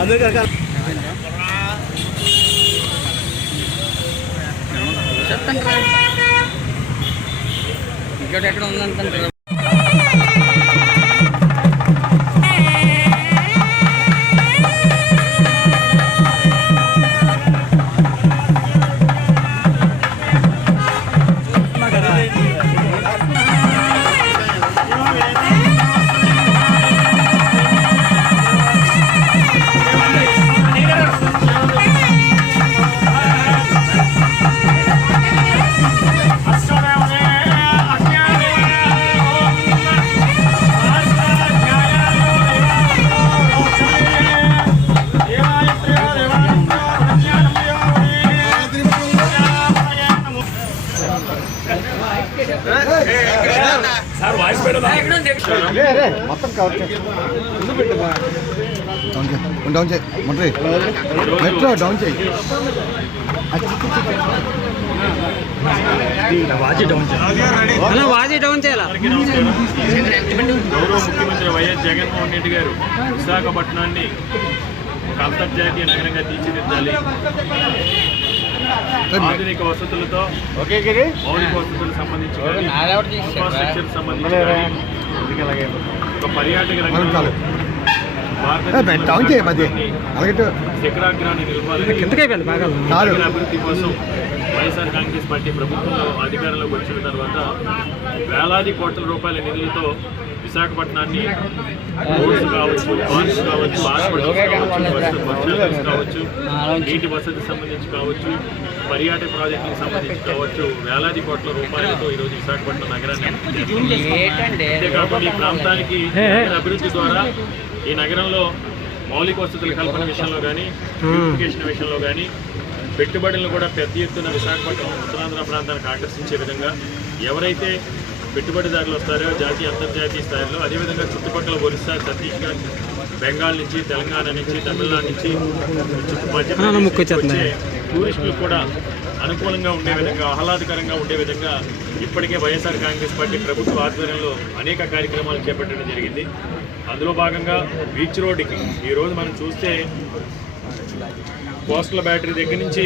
అందుకే చెప్తాను ఇక్కడ ఎక్కడ ఉందంటే మొత్తం కవర్ డౌన్ చేయి మెట్రో డౌన్ చేయి వాజీ డౌన్ చేయాలి. గౌరవ ముఖ్యమంత్రి వైఎస్ జగన్మోహన్ రెడ్డి గారు విశాఖపట్నాన్ని ఒక అంతర్జాతీయ నగరంగా తీర్చిదిద్దాలి, ఆధునిక వసతులతో మౌలిక వసతులకు సంబంధించి ఇన్ఫ్రాస్ట్రక్చర్ సంబంధించి ఒక పర్యాటక రంగంలో శిఖరాగ్రాన్ని నిలపాలని అభివృద్ధి కోసం వైఎస్ఆర్ కాంగ్రెస్ పార్టీ ప్రభుత్వంలో అధికారంలోకి వచ్చిన తర్వాత వేలాది కోట్ల రూపాయల నిధులతో విశాఖపట్నాన్ని రోడ్స్ కావచ్చు, పార్క్స్ కావచ్చు, హాస్పిటల్స్ కావచ్చు, బస్ షెల్టర్స్ కావచ్చు, నీటి వసతికి సంబంధించి కావచ్చు, పర్యాటక ప్రాజెక్టులకు సంబంధించి కావచ్చు, వేలాది కోట్ల రూపాయలతో ఈరోజు విశాఖపట్నం నగరాన్ని అంతేకాకుండా ఈ ప్రాంతానికి అభివృద్ధి ద్వారా ఈ నగరంలో మౌలిక వసతుల కల్పన విషయంలో కానీ, బ్యూటిఫికేషన్ విషయంలో కానీ పెట్టుబడులను కూడా పెద్ద ఎత్తున విశాఖపట్నం ఉత్తరాంధ్ర ప్రాంతానికి ఆకర్షించే విధంగా ఎవరైతే పెట్టుబడిదారులు వస్తారో జాతీయ అంతర్జాతీయ స్థాయిలో, అదేవిధంగా చుట్టుపక్కల ఒరిస్సా, ఛత్తీస్గఢ్, బెంగాల్ నుంచి, తెలంగాణ నుంచి, తమిళనాడు నుంచి వచ్చే టూరిస్టులు కూడా అనుకూలంగా ఉండే విధంగా, ఆహ్లాదకరంగా ఉండే విధంగా ఇప్పటికే వైఎస్ఆర్ కాంగ్రెస్ పార్టీ ప్రభుత్వ ఆధ్వర్యంలో అనేక కార్యక్రమాలు చేపట్టడం జరిగింది. అందులో భాగంగా బీచ్ రోడ్డుకి ఈరోజు మనం చూస్తే కోస్టల్ బ్యాటరీ దగ్గర నుంచి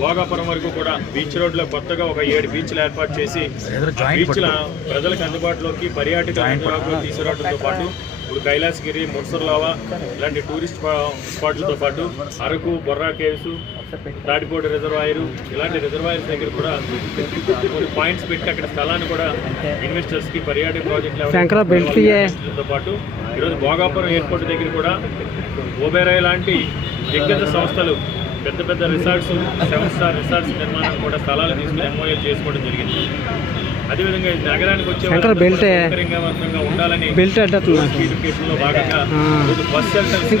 భోగాపురం వరకు కూడా బీచ్ రోడ్లో కొత్తగా ఒక 7 బీచ్లు ఏర్పాటు చేసి బీచ్ల ప్రజలకు అందుబాటులోకి, పర్యాటకులకు అందుబాటులోకి తీసుకురావడంతో పాటు ఇప్పుడు కైలాసగిరి, మున్సర్లావా ఇలాంటి టూరిస్ట్ స్పాట్లతో పాటు అరకు, బొర్రా కేవ్స్, తాటిపోటు రిజర్వాయరు ఇలాంటి రిజర్వాయర్స్ దగ్గర కూడా కొన్ని పాయింట్స్ పెట్టి అక్కడ స్థలాన్ని కూడా ఇన్వెస్టర్స్కి, పర్యాటక ప్రాజెక్టులతో పాటు ఈరోజు భోగాపురం ఎయిర్పోర్ట్ దగ్గర కూడా ఓబెరాయ్ లాంటి దిగ్గజ సంస్థలు పెద్ద పెద్ద రిసార్ట్స్, 7 స్టార్ రిసార్ట్స్ నిర్మాణం కూడా స్థలాలు తీసుకుని ఎంఓఏ చేసుకోవడం జరిగింది. అదేవిధంగా నగరానికి వచ్చే సౌకర్యంగా ఉండాలని ఎడ్యుకేషన్లో భాగంగా బస్ షెల్టర్స్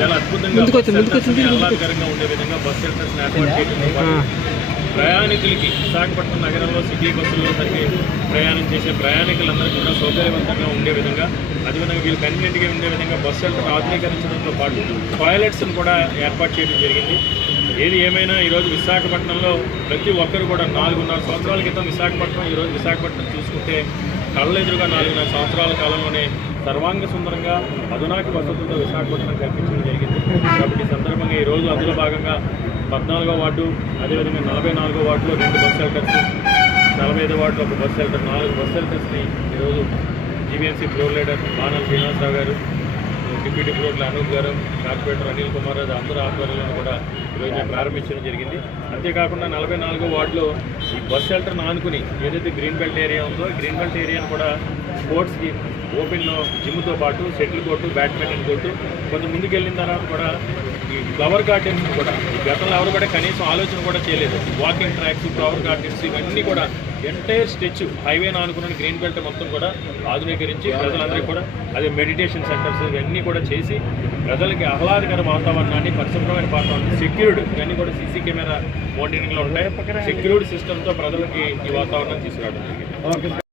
చాలా అద్భుతంగా ఆహ్లాదకరంగా ఉండే విధంగా బస్ షెల్టర్స్ ఏర్పాటు చేయడంతో పాటు ప్రయాణికులకి విశాఖపట్నం నగరంలో సిటీ బస్సుల్లో ప్రయాణం చేసే ప్రయాణికులందరికీ కూడా సౌకర్యవంతంగా ఉండే విధంగా, అదేవిధంగా వీళ్ళు కన్వీనియంట్గా ఉండే విధంగా బస్ షెల్టర్ ఆధునీకరించడంతో పాటు టాయిలెట్స్ను కూడా ఏర్పాటు చేయడం జరిగింది. ఏది ఏమైనా ఈరోజు విశాఖపట్నంలో ప్రతి ఒక్కరు కూడా 4.5 సంవత్సరాల క్రితం విశాఖపట్నం, ఈరోజు విశాఖపట్నం చూసుకుంటే కళ్ళెదురుగా 4.5 సంవత్సరాల కాలంలోనే సర్వాంగ సుందరంగా అధునాక వసతులతో విశాఖపట్నం కల్పించడం జరిగింది. కాబట్టి ఈ సందర్భంగా ఈరోజు అందులో భాగంగా 14వ వార్డు, అదేవిధంగా 44వ వార్డులో 2 బస్ షెల్టర్స్, 45వ వార్డులో 1 బస్ షెల్టర్, 4 బస్ షెల్టర్స్ని ఈరోజు జీవీఎంసీ ఫ్లోర్ లీడర్ బాణాల శ్రీనివాసరావు గారు, డిప్యూటీ ఫ్లోర్ అనూప్ గారు, కార్పొరేటర్ అనిల్ కుమార్ రాజు అందరూ ఆధ్వర్యంలో కూడా ఈరోజు ప్రారంభించడం జరిగింది. అంతేకాకుండా 44వ వార్డులో ఈ బస్ షెల్టర్ను ఆనుకుని ఏదైతే గ్రీన్ బెల్ట్ ఏరియా ఉందో గ్రీన్ బెల్ట్ ఏరియాను కూడా స్పోర్ట్స్కి ఓపెన్ జిమ్తో పాటు షటిల్ కోర్టు, బ్యాడ్మింటన్ కోర్టు, కొంచెం ముందుకు వెళ్ళిన తర్వాత కూడా ఈ ఫ్లవర్ గార్డెన్స్ కూడా గతంలో ఎవరు కూడా కనీసం ఆలోచన కూడా చేయలేదు. వాకింగ్ ట్రాక్స్, ఫ్లవర్ గార్డెన్స్ ఇవన్నీ కూడా ఎంటైర్ స్ట్రెచ్ హైవేను ఆనుకున్న గ్రీన్ బెల్ట్ మొత్తం కూడా ఆధునీకరించి ప్రజలందరికీ కూడా అదే మెడిటేషన్ సెంటర్స్ ఇవన్నీ కూడా చేసి ప్రజలకి ఆహ్లాదకర వాతావరణాన్ని, పరిశుభ్రమైన వాతావరణం, సెక్యూర్డ్ ఇవన్నీ కూడా సీసీ కెమెరా మోనిటరింగ్లో ఉంటాయి. సెక్యూర్డ్ సిస్టమ్తో ప్రజలకి ఈ వాతావరణం తీసుకురావడం జరిగింది.